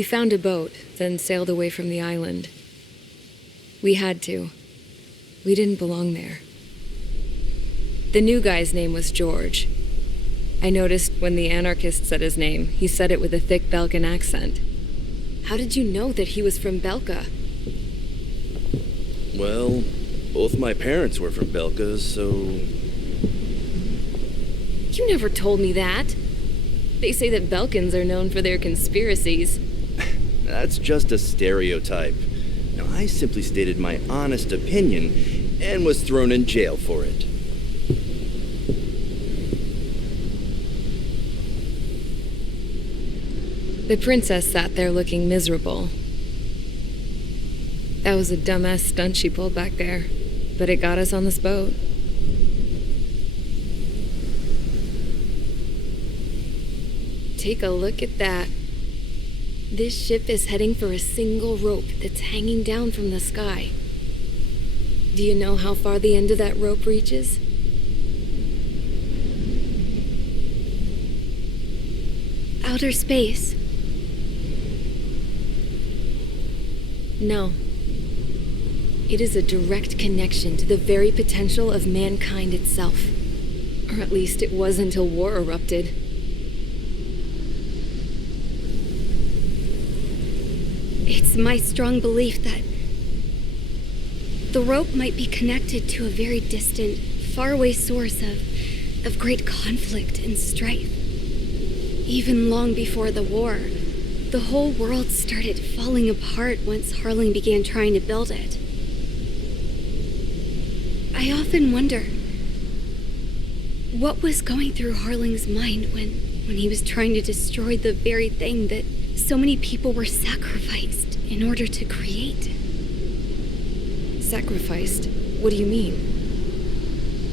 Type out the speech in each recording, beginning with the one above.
We found a boat, then sailed away from the island. We had to. We didn't belong there. The new guy's name was George. I noticed when the anarchist said his name, he said it with a thick Belkan accent. How did you know that he was from Belka? Well, both my parents were from Belka, so... You never told me that. They say that Belkans are known for their conspiracies. That's just a stereotype. Now, I simply stated my honest opinion and was thrown in jail for it. The princess sat there looking miserable. That was a dumbass stunt she pulled back there, but it got us on this boat. Take a look at that. This ship is heading for a single rope that's hanging down from the sky. Do you know how far the end of that rope reaches? Outer space. No. It is a direct connection to the very potential of mankind itself. Or at least it was until war erupted. It's my strong belief that the rope might be connected to a very distant, faraway source of great conflict and strife. Even long before the war, the whole world started falling apart once Harling began trying to build it. I often wonder what was going through Harling's mind when he was trying to destroy the very thing that so many people were sacrificed in order to create. Sacrificed? What do you mean?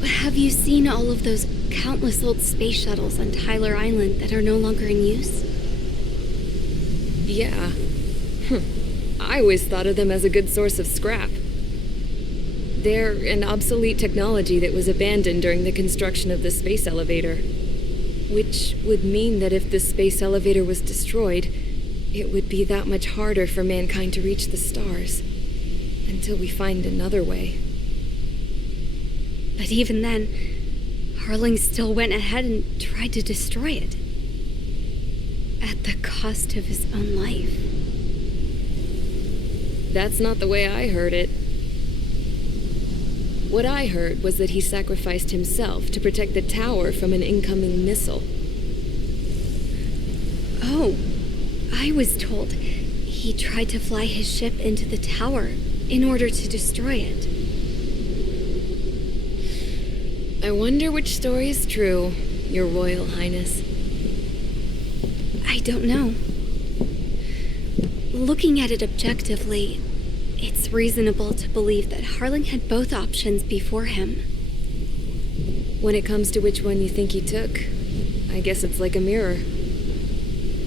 Have you seen all of those countless old space shuttles on Tyler Island that are no longer in use? Yeah. I always thought of them as a good source of scrap. They're an obsolete technology that was abandoned during the construction of the space elevator. Which would mean that if the space elevator was destroyed, it would be that much harder for mankind to reach the stars. Until we find another way. But even then, Harling still went ahead and tried to destroy it. At the cost of his own life. That's not the way I heard it. What I heard was that he sacrificed himself to protect the tower from an incoming missile. Oh, I was told he tried to fly his ship into the tower in order to destroy it. I wonder which story is true, Your Royal Highness. I don't know. Looking at it objectively, it's reasonable to believe that Harling had both options before him. When it comes to which one you think he took, I guess it's like a mirror.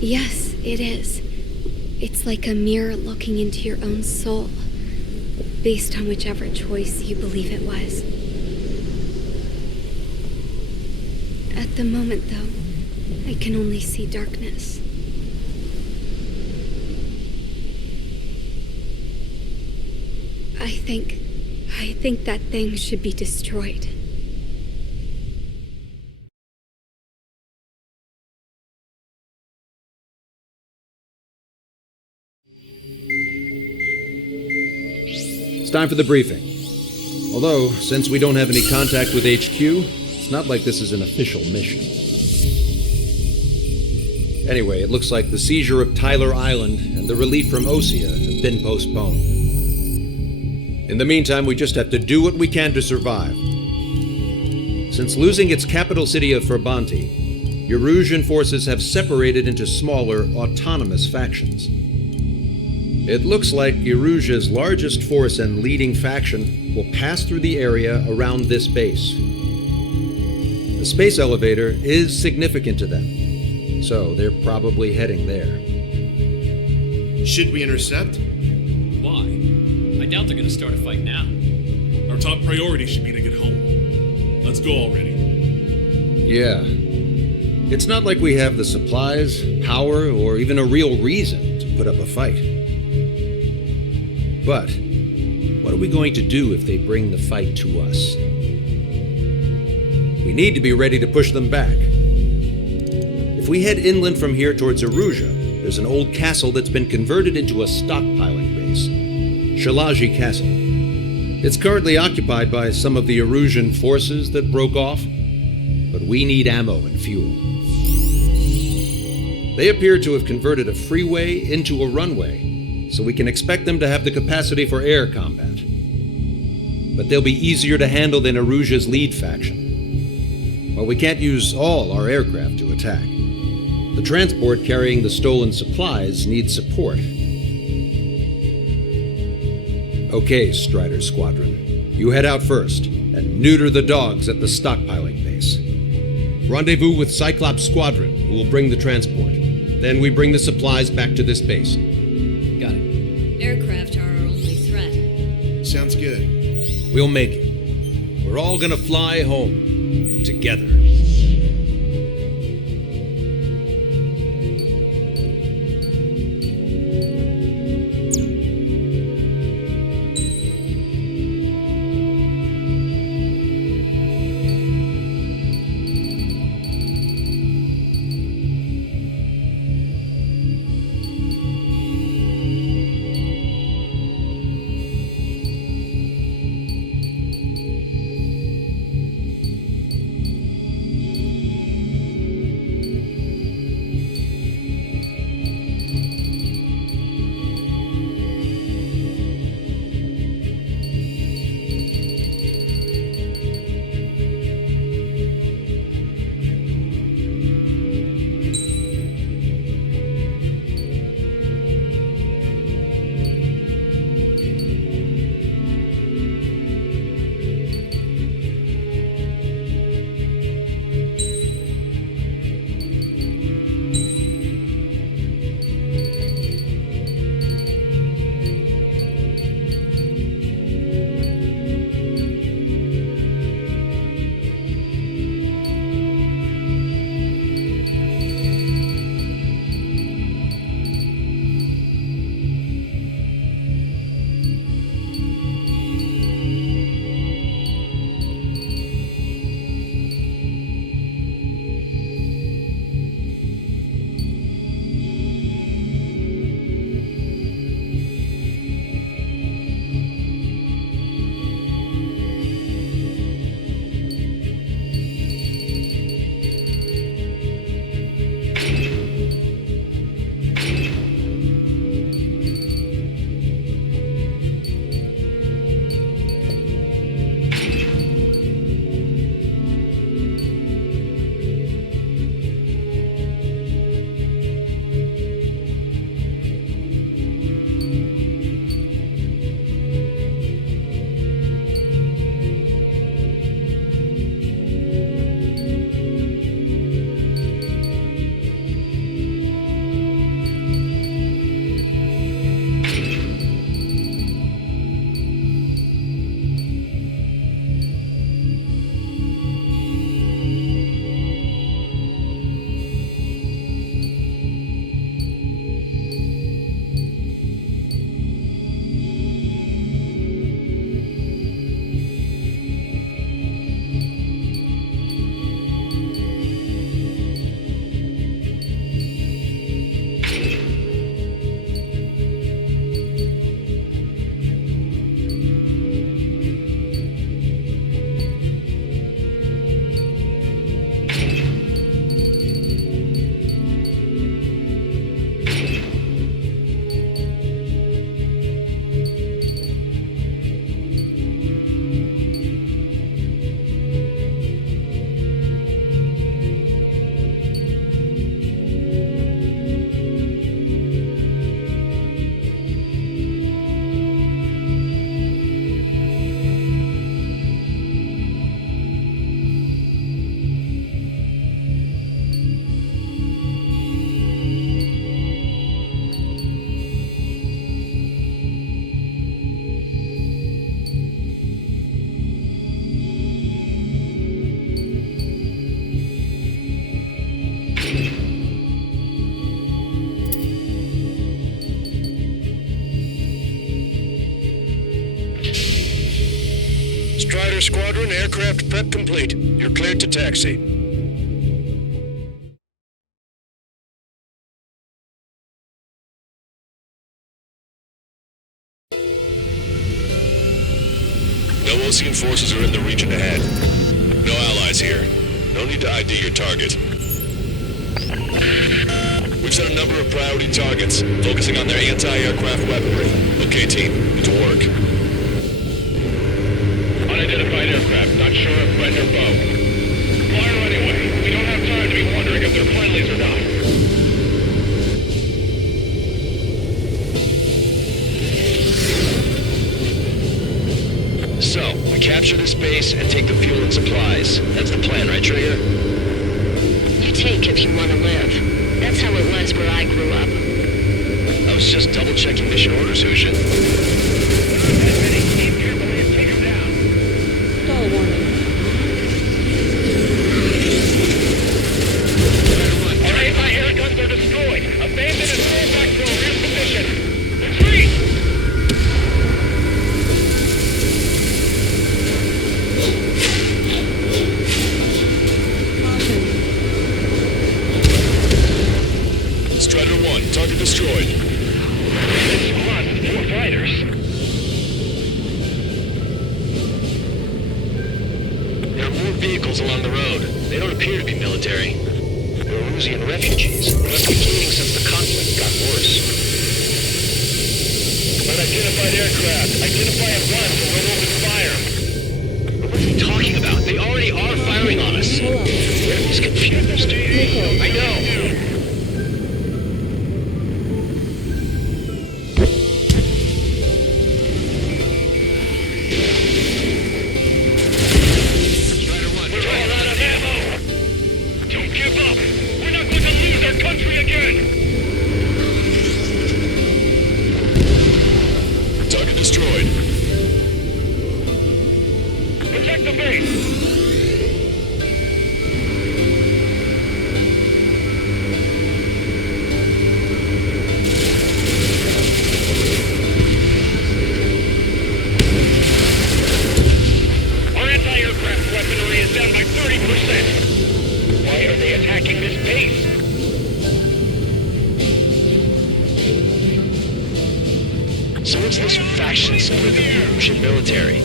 Yes, it is. It's like a mirror looking into your own soul, based on whichever choice you believe it was. At the moment, though, I can only see darkness. I think that thing should be destroyed. It's time for the briefing. Although, since we don't have any contact with HQ, it's not like this is an official mission. Anyway, it looks like the seizure of Tyler Island and the relief from Osea have been postponed. In the meantime, we just have to do what we can to survive. Since losing its capital city of Ferbanti, Erusian forces have separated into smaller, autonomous factions. It looks like Erusia's largest force and leading faction will pass through the area around this base. The space elevator is significant to them, so they're probably heading there. Should we intercept? Why? I doubt they're gonna start a fight now. Our top priority should be to get home. Let's go already. Yeah. It's not like we have the supplies, power, or even a real reason to put up a fight. But what are we going to do if they bring the fight to us? We need to be ready to push them back. If we head inland from here towards Aruja, there's an old castle that's been converted into a stockpiling base. Shalaji Castle. It's currently occupied by some of the Arusian forces that broke off, but we need ammo and fuel. They appear to have converted a freeway into a runway, so we can expect them to have the capacity for air combat. But they'll be easier to handle than Aruja's lead faction. While we can't use all our aircraft to attack, the transport carrying the stolen supplies needs support. Okay, Strider Squadron. You head out first and neuter the dogs at the stockpiling base. Rendezvous with Cyclops Squadron, who will bring the transport. Then we bring the supplies back to this base. Got it. Aircraft are our only threat. Sounds good. We'll make it. We're all gonna fly home. Together. Strider Squadron, aircraft prep complete. You're cleared to taxi. No Osean forces are in the region ahead. No allies here. No need to ID your target. We've set a number of priority targets, focusing on their anti-aircraft weaponry. Okay, team, to work. Unidentified aircraft, not sure if friend or foe. Fire anyway. We don't have time to be wondering if they're friendlies or not. So, we capture this base and take the fuel and supplies. That's the plan, right, Trigger? You take if you want to live. That's how it was where I grew up. I was just double-checking mission orders, Hushin. Aim carefully and take him down. Stall warning. Our anti-air guns are destroyed. Abandon and fall back to our rear position. Retreat! Strider 1, target destroyed. Squad with 4 fighters. There are more vehicles along the road. They don't appear to be military. They're Erusian refugees. They must be fleeing since the conflict got worse. Unidentified aircraft. Identify at once or we'll open fire. What's he talking about? They already are firing on us. He's confused. I know. Country again! Target destroyed. Protect the base! Our anti-aircraft weaponry is down by 30%. Why are they attacking this base? So what's this faction split of the Erusian military?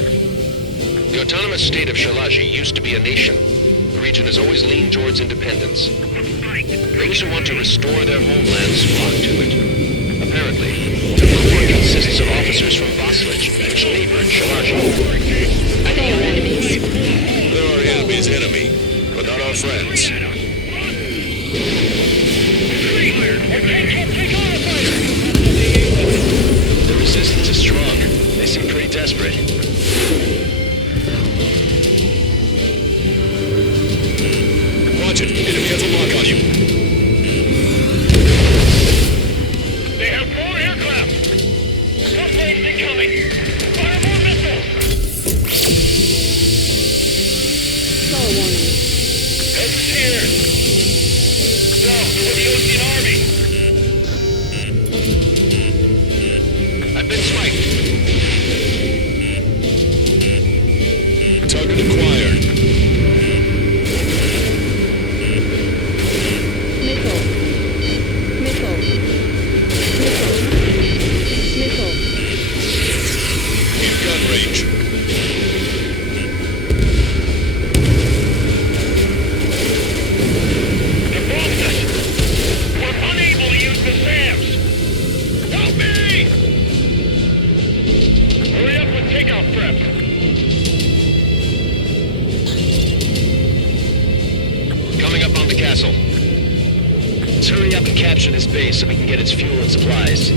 The autonomous state of Shalaji used to be a nation. The region has always leaned towards independence. Those who want to restore their homelands flock to it. Apparently, the core consists of officers from Vaslij, which neighbor Shalaji. Are they our enemies? They're our enemy's enemy, but not our friends. The resistance is strong. They seem pretty desperate. Watch it. Enemy has a lock on you. They have 4 aircraft. Subplanes incoming. Fire more missiles. Stall warning. Help is here. So, with the Osean Army. I've been spiked. Target acquired. Missile. Missile. Missile. Missile. In gun range. The bombs us! We're unable to use the SAMs! Help me! Hurry up with takeoff prep. Coming up on the castle. Let's hurry up and capture this base so we can get its fuel and supplies.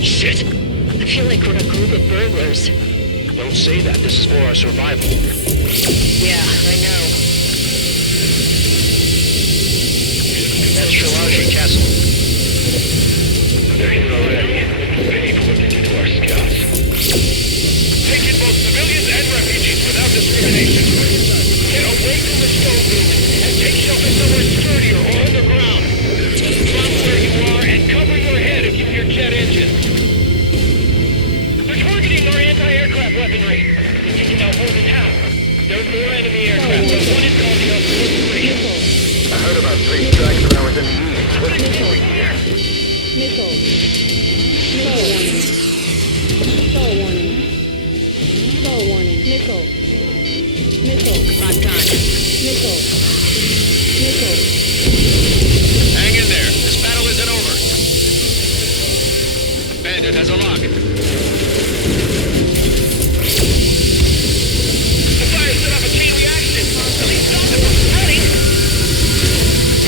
Shit! I feel like we're a group of burglars. Don't say that. This is for our survival. Yeah, I know. That's Shalaji Castle. They're here already. Pay for what they did to our scouts. Take in both civilians and refugees without discrimination. Get away from the stone building and take shelter somewhere sturdier or underground. Drop where you are and cover your head if you hear jet engines. They're targeting our anti-aircraft weaponry. They're taking out more than half. 4 enemy aircraft, but one is causing us more debris. I heard about 3 strikes when I was in the east. What did you do here? Missile. Missile warning. Stall warning. Stall warning. Missile. Missile. Locked on. Missile. Missile. Hang in there. This battle isn't over. Bandit has a lock. The fire set off a chain reaction. At least stop it from spreading.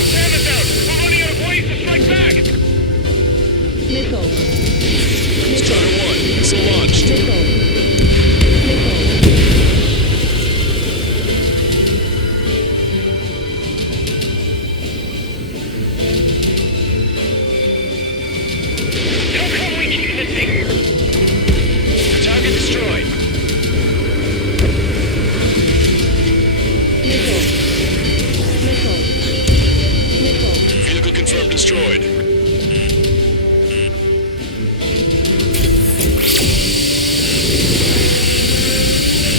Stand us out. We're running out of ways to strike back. Missile. Strider 1, missile launched. Missile. Missile. How come we keep missing? Target destroyed. Missile. Missile. Missile. Vehicle confirmed destroyed.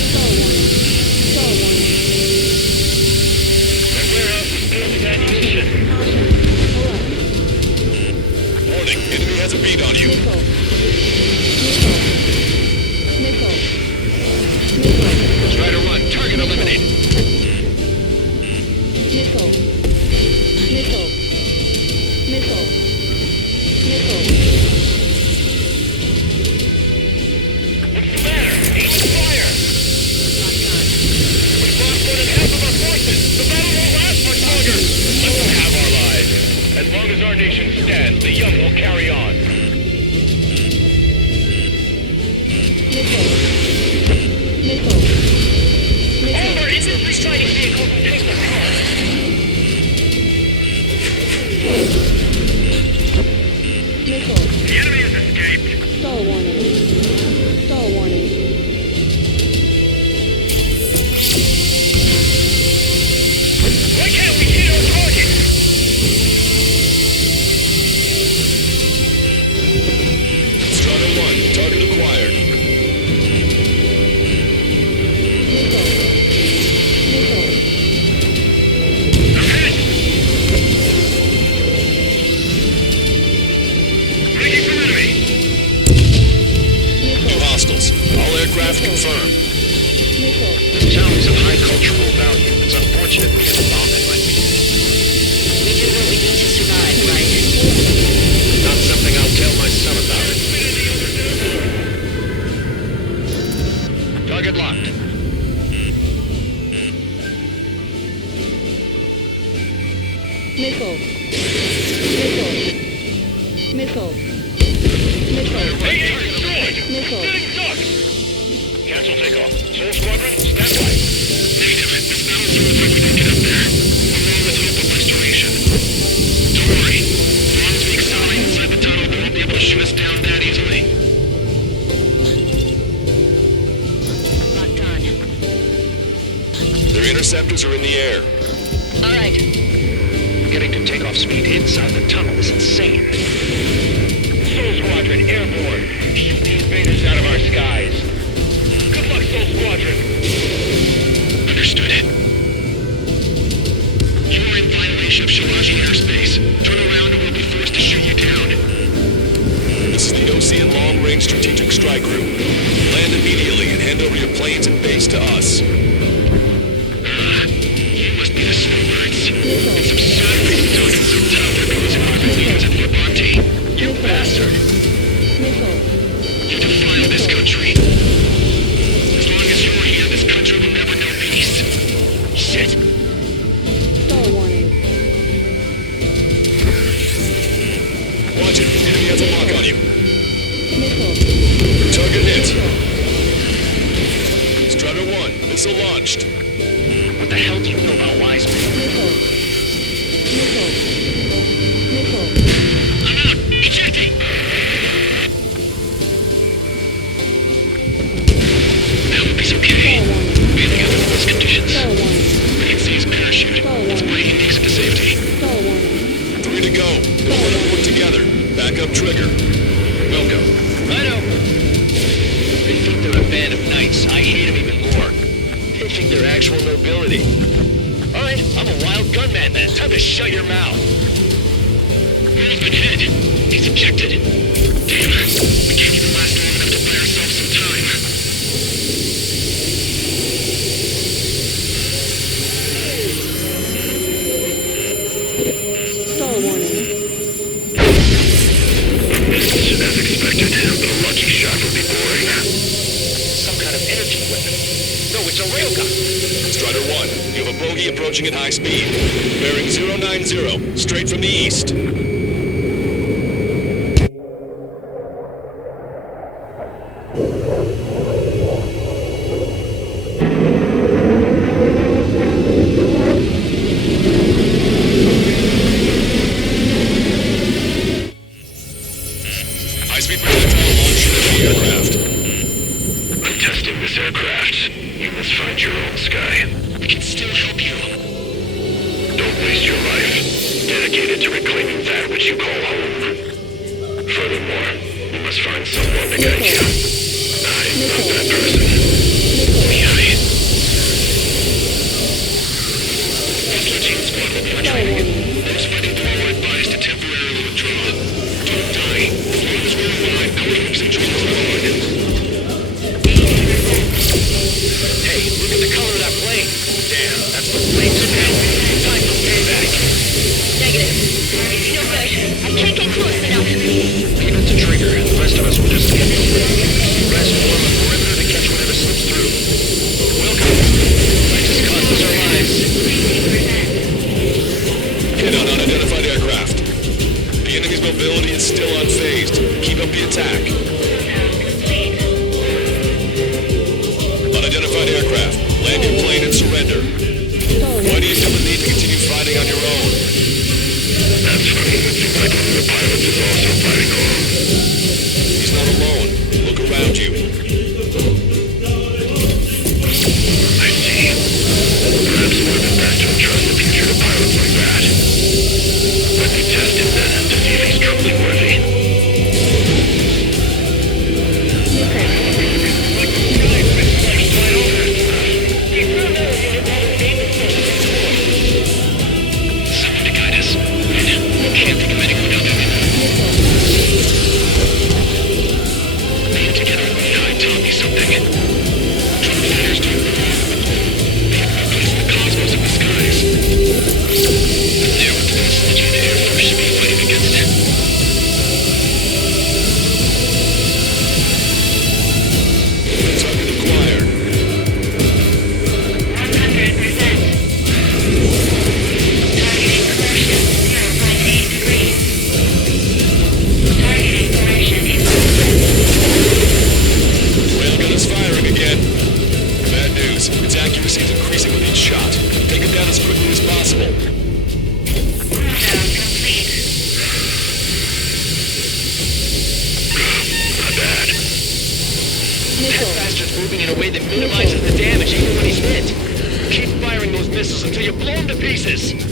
Stall warning. Stall warning. That warehouse is filled with ammunition. Caution. Alert. Warning, enemy has a bead on you. Missile. Missile. Missile. Missile. Strider 1, target eliminated. Missile. Missile. Missile. Missile. What's the matter? Aim and fire! We've lost more than half of our forces. The battle won't last much longer. Let them have our lives. As long as our nation stands, the young will carry on. Missile. Missile. All Missile. our infantry fighting vehicles will take the car. Missile. The enemy has escaped. Stall warning. Stall warning. Why can't we hit our target? Strider 1, target acquired. Missile. Missile. I'm hit! Breaking from enemy. Missile. Hostiles. All aircraft confirmed. Missile. This town is of high cultural value. It's unfortunate we had bombed it like we did. We do what we need to survive, right? Not something I'll tell my son about. Target locked. Missile. Missile. Missile. Missile. AA destroyed! Missile. Getting stuck! Cancel takeoff. Soul Squadron, stand by. Negative. This battle zone is like we didn't get up there. We're all with hope of restoration. Don't worry. As long as we accelerate inside the tunnel, they won't be able to shoot us down that easily. Locked on. Their interceptors are in the air. All right. Getting to takeoff speed inside the tunnel is insane. Soul Squadron, airborne. Shoot the invaders out of our skies. Good luck, Soul Squadron. Understood. You are in violation of Shalashi airspace. Turn around or we'll be forced to shoot you down. This is the Ocean Long Range Strategic Strike Group. Land immediately and hand over your planes and base to us. You must be the snowbirds. It's absurd being talking so tough they're closing our leaders at Levante. You bastard. Missile. You defile this country. As long as you're here, this country will never know peace. Shit. Stall warning. Watch it. Enemy has a lock on you. Missile. Target hit. Strider 1, missile launched. What the hell do you know about Wiseman? Missile. Missile. Missile. I'm out. Ejecting. That will be Stall okay. warning. Really under those conditions. Stall warning. I can see his parachute. That's why he makes it to safety. Stall warning. 3 to go. We'll run up together. Back up trigger. Wilco. Righto. They think they're a band of knights. I hate them even more. They think they're actually actual nobility. Alright, I'm a wild gunman then. Time to shut your mouth. Where's been hit? He's ejected. Damn, we can't even last long enough to buy ourselves some time. Stall warning. As expected, but a lucky shot will be boring. Some kind of energy weapon. No, it's a railgun. Strider 1, you have a bogey approaching at high speed. Bearing 090, straight from the east. High-speed projectile launch into the aircraft. I'm testing this aircraft. You must find your own sky. We can still help you. Don't waste your life. Dedicated to reclaiming that which you call home. Furthermore, you must find someone to guide you. I'm not that person. Miai. Team squad will be retrieving. Those fighting below are advised to temporarily withdraw. Don't die. As long as we're alive, our hopes and dreams are on. Hey, look at the color of that plane. Damn, that's the flames of hell. Time for payback. Negative. It's no good. I can't get close enough. Leave it to Trigger. The rest of us will just get over it. Rest form a perimeter to catch whatever slips through. Welcome. I just cost us our lives. Hit on unidentified aircraft. The enemy's mobility is still unfazed. Keep up the attack. Unidentified aircraft. Land your plane and surrender. Why do you feel the need to continue fighting on your own? That's funny. It seems like one of the pilots is also fighting alone. He's not alone. Look around you. I see. Perhaps it would have been best to entrust the future to pilots like that. Let me test him then to see if he's truly worthy. Someone to guide us. Can't think of anyone other than being together with Miai taught me something. True fighters don't they have no place in the cosmos of the skies. They're what the sludge in the Air Force should be fighting against. Target acquired. 100%. Targeting correction 0.8 degrees. Targeting correction in Railgun is firing again. Bad news. Its accuracy is increasing with each shot. Take it down as quickly as possible. cooldown complete. Not bad. Nickel. Bastard's moving in a way that minimizes the damage even when he's hit. Keep firing those missiles until you blow them to pieces. 120%.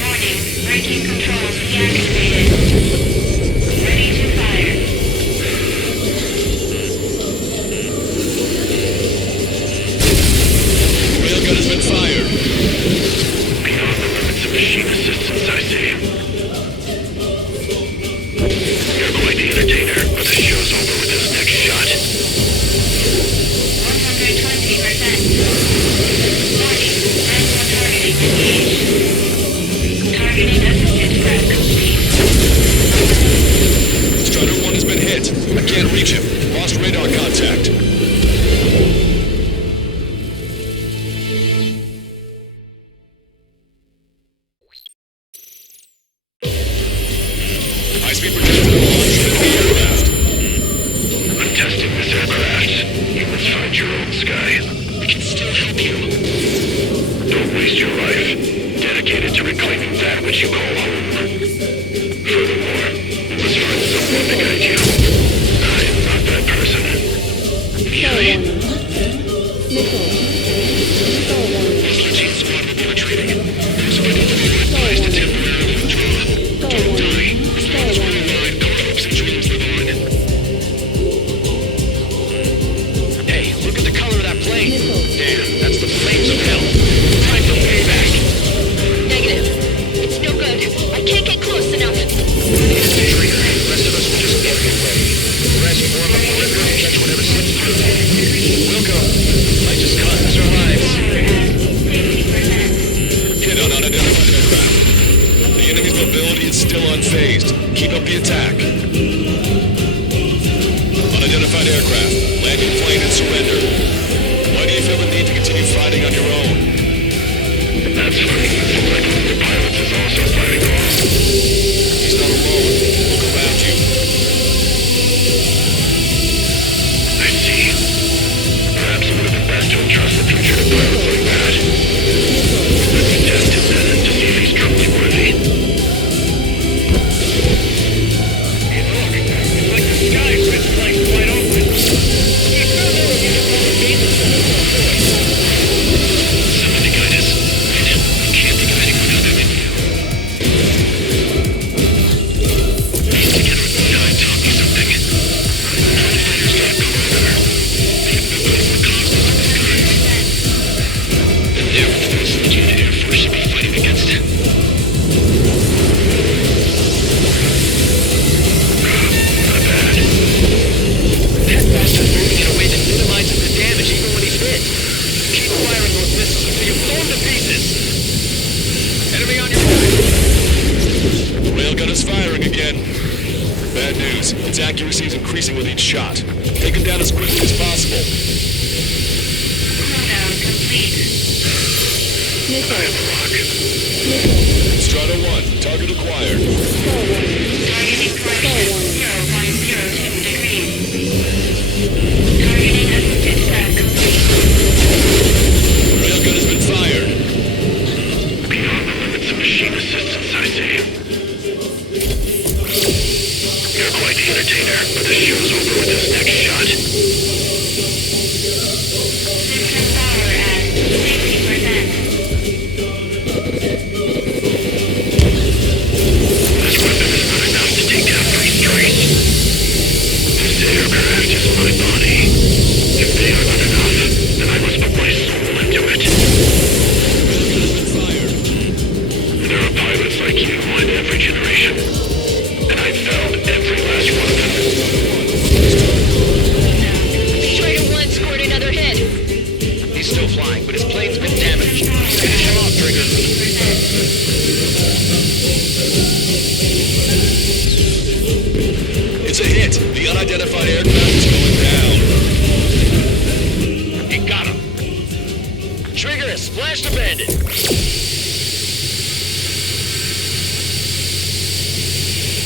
Warning. Braking controls deactivated. Ready to fire. Railgun has been fired. Beyond the limits of machine assistance, I see. You're quite the entertainer, but the show's over with this next shot. 120%. Warning. Manual targeting engaged. Targeting assisted frag complete. Strider 1 has been hit. I can't reach him. Lost radar contact. High-speed projectile launch into the aircraft. I'm testing this aircraft. You must find your own sky. We can still help you. Don't waste your life. Dedicated to reclaiming that which you call home. Furthermore, you must find someone to guide you. I am not that person. Stall warning. Nickel. Stall warning. Sludgy squad will be retreating. Those fighting below are advised to temporarily still unfazed. Keep up the attack. Unidentified aircraft. Landing plane and surrender. Why do you feel the need to continue fighting on your own? That's funny. It seems like one of the pilots is also fighting off. He's not alone. Look around you. I see. Perhaps it would have been best to entrust the future to pilots like that. Let me test him then to see if he's truly worthy. Hey, look. It's like the sky spits flight wide open. I found out if you just want to be the sun of our voice. Somebody guide us. We can't be guiding without having you. Piece together with the guy taught me something. Fighters can't go further. They have no place in the cosmos in the skies. And they're the forces the Jedi Air Force should be fighting against. Not bad. That bastard's moving in a way that minimizes the damage even when he's hit. Keep firing those missiles until you blow him to pieces. Enemy on your back. Railgun is firing again. Bad news. Its accuracy is increasing with each shot. Take him down as quickly as possible. Countdown complete. Strata 1, target acquired. Targeting correction 0.02 degrees. Targeting assisted set complete. Railgun has been fired. Beyond the limits of machine assistance, I say. You're quite the entertainer, but the show's over with this next shot. System power at 60%. This weapon is not enough to take down 3 straight. This aircraft is my body. If they are not enough, then I must put my soul into it. Fired. There are pilots like you in every generation. And I've found every last one of them. Strider 1 scored another hit. He's still flying, but his plane's been damaged. Finish him off, Trigger. It's a hit. The unidentified aircraft is going down. He got him. Trigger has splashed a bandit.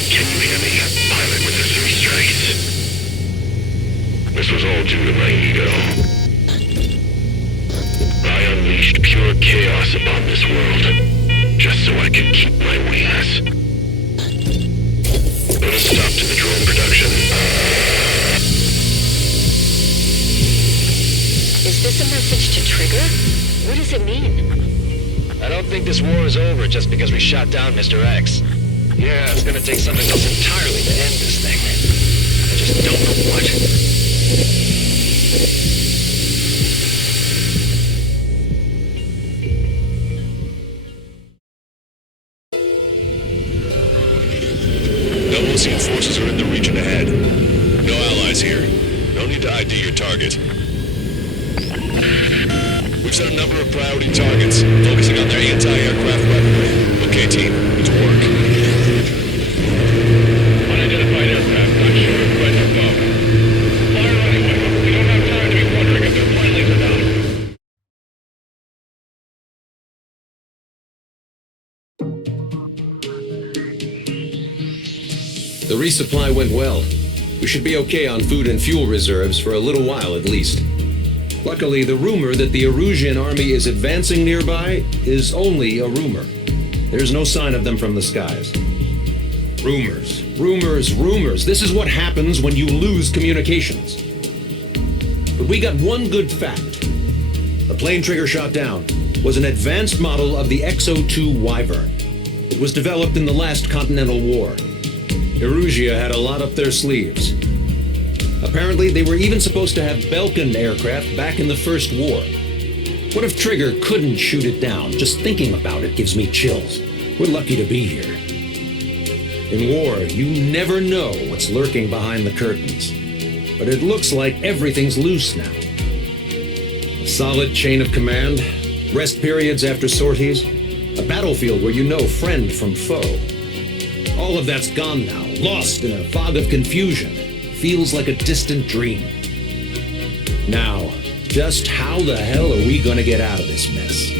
Can you hear me? Pilot with the 3 strikes. This was all due to my ego. I unleashed pure chaos upon this world, just so I could keep my wings. Put a stop to the drone production. Is this a message to Trigger? What does it mean? I don't think this war is over just because we shot down Mr. X. Yeah, it's gonna take something else entirely to end this thing. I just don't know what. No Osean forces are in the region ahead. No allies here. No need to ID your target. We've set a number of priority targets, focusing on their anti-aircraft weaponry. Okay, team, to work. Unidentified aircraft, not sure of where they're going. Fire anyway. We don't have time to be wondering if they're friendlies or not. The resupply went well. We should be okay on food and fuel reserves for a little while at least. Luckily, the rumor that the Erusian army is advancing nearby is only a rumor. There's no sign of them from the skies. Rumors, rumors, rumors. This is what happens when you lose communications. But we got one good fact. The plane Trigger shot down was an advanced model of the X-02 Wyvern. It was developed in the last Continental War. Erusia had a lot up their sleeves. Apparently, they were even supposed to have Belkin aircraft back in the First War. What if Trigger couldn't shoot it down? Just thinking about it gives me chills. We're lucky to be here. In war, you never know what's lurking behind the curtains. But it looks like everything's loose now. A solid chain of command, rest periods after sorties, a battlefield where you know friend from foe. All of that's gone now, lost in a fog of confusion. Feels like a distant dream. Now, just how the hell are we gonna get out of this mess?